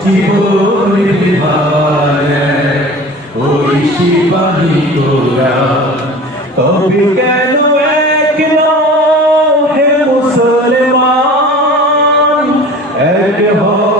উম্মত জীবন বিধানে ওই শিবানী তোরা। তবে কেন এক হে মুসলমান? এক হও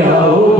করিয়া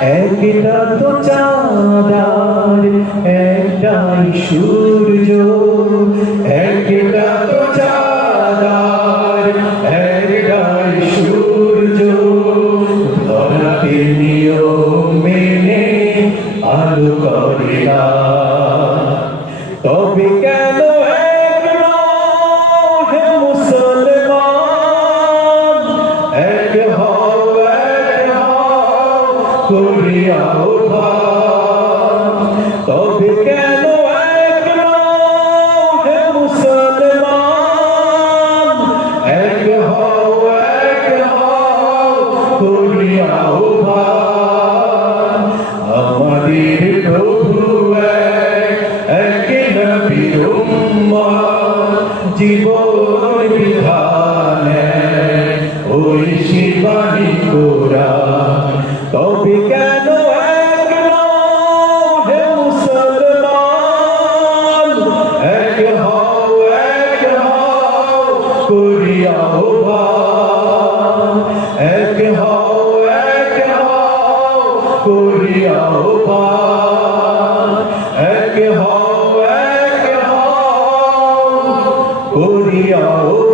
একটা তো চাঁদার, একটাই সূর্য, একটা তো চাঁদার, একটাই সূর্য। ধরাতে নিয়ম মেনে আলো করে করিয়া আহ্বান তবে কেন এক হে মুসলমান, এক হও এক হও করিয়া আহ্বান আমাদের প্রভু এক নবী জীবন বিধানে Hallelujah